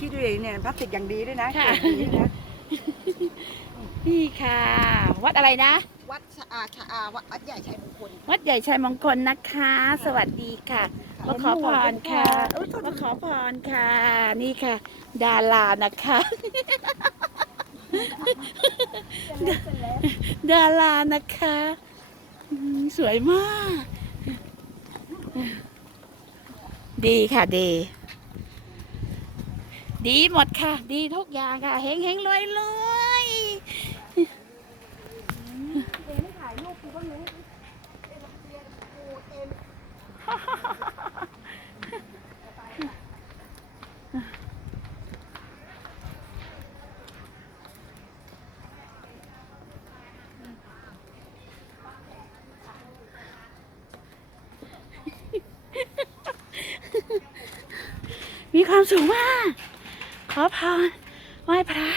คิดดูดิเนี่ยพลาสติกอย่างดีด้วยนะค่ะ เกรดดีนะนี่ค่ะ วัดอะไรนะ วัดชะอาชะอาวัดวัดใหญ่ชัยมงคล วัดใหญ่ชัยมงคลนะคะ สวัสดีค่ะมาขอพรค่ะมาขอพรค่ะ นี่ค่ะ ดารานะคะ ดารานะคะอืมสวยมาก ดีค่ะดี ดีหมดค่ะ ดีทุกอย่างค่ะเฮงเฮงรวยรวยมีความสุขมาก ขอพรไหว้พระ